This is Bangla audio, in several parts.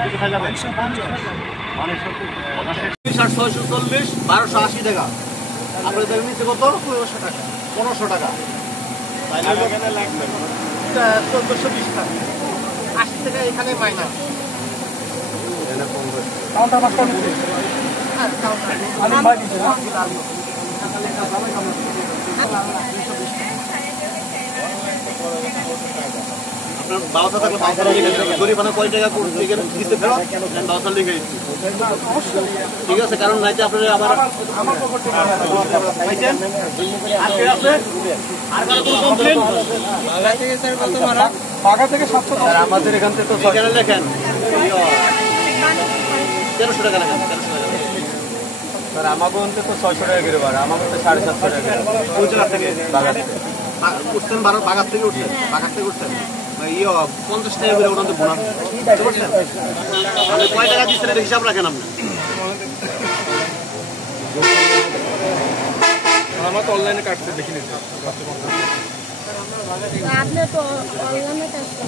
1280 টাকা। আপনাদের নিচে কত? 1500 টাকা। 1420 টাকা। 80 টাকা এখানে মাইনাস। বাউসা থাকলে বাউসা লিখে জরিমানা কয় টাকা দিতে ফেরত বাউসা লিখে দিচ্ছি। ঠিক আছে, কারণ নাইতে আপনারা আবার আমাদের এখান থেকে তো লেখেন 1300 টাকা লেখেন। 1300 টাকা স্যার আমাকে অন্তে তো 600 টাকা করে বার, আমাকে তো 750 টাকা। কোন জেলা থেকে? বাগাত থেকে উঠছেন। বাগাত থেকে উঠছেন? বাগাত থেকে উঠছেন 50 টাকা করে ওনাদের বোনাস বুঝতে পারছেন? আপনি কয় টাকা দিচ্ছেন এটা হিসাব রাখেন আপনি। আমার তো অনলাইনে কাটছে দেখি নিতে। আপনি তো অনলাইনে কাটছেন,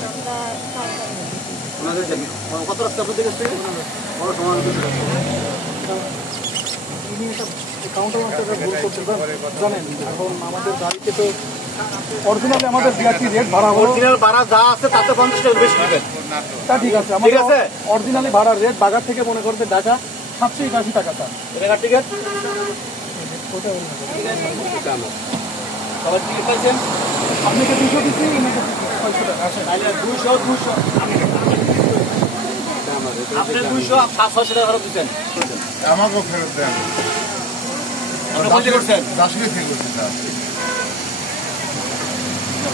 ওনাদের কত রাস্তা আপনাদের কাছ থেকে? বড় সমান জানেন এখন আমাদের গাড়িতে তো অরিজিনালি আমাদের বিআরটি রেট ভাড়া হলো, অরিজিনাল ভাড়া যা আছে তাতে 50 টাকা বেশি দিবেন। তা ঠিক আছে। আমাদের অরিজিনালি ভাড়ার রেট বাগার থেকে মনে করতে ঢাকা 781 টাকা স্যার। এটা টিকিট সবাই টিকিট পাইছেন? আপনাকে 200 দিচ্ছি, এনাকে 600 টাকা। আসেন তাহলে 200 আপনি 200 700 টাকা ফেরত দিচ্ছেন। আমাকেও ফেরত দেন। আপনি কোন থেকে করছেন? দাসুকে থেকে করছি স্যার।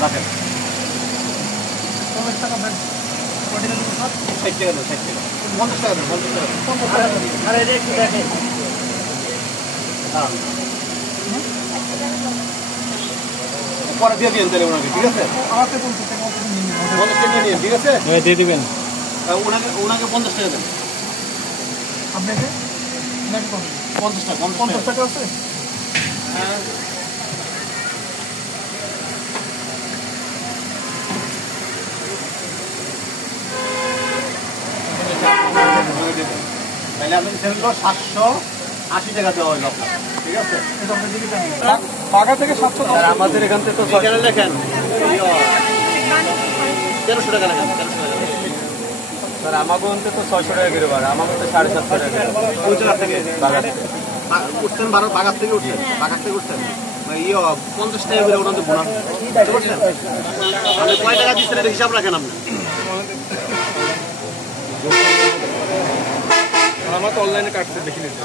রাখেন 50 টাকা ব্যাংক 60 টাকা দেন, 60 টাকা 50 টাকা দেন, 50 টাকা। আরে এটা একটু দেখেন। পরে দিয়ে দিন তাহলে ওনাকে, ঠিক আছে? আমাকে বলতে 50 টাকা নিয়ে, ঠিক আছে? দিয়ে দিবেন। ওনাকে 50 টাকা দেন। আপনাকে নাকি 50 টাকা 50 টাকা আছে? তাহলে আপনি সেগুলো 780 টাকা দেওয়া হইল আপনার, ঠিক আছে? বাগা থেকে 700 টাকা। আমাদের এখান থেকে তো এখানে লেখেন 1300 টাকা লেখেন। 1300 টাকা স্যার আমাকে অন্তে তো 600 টাকা করে বার, আমাকে তো 750 টাকা। কোন জেলা থেকে? বাগাত থেকে উঠছেন। বাগাত থেকে উঠছেন? বাগাত থেকে উঠছেন 50 টাকা করে ওনাদের বোনাস বুঝতে পারছেন? আপনি কয় টাকা দিচ্ছেন এটা হিসাব রাখেন আপনি। আমার তো অনলাইনে কাটছে দেখি নিতে।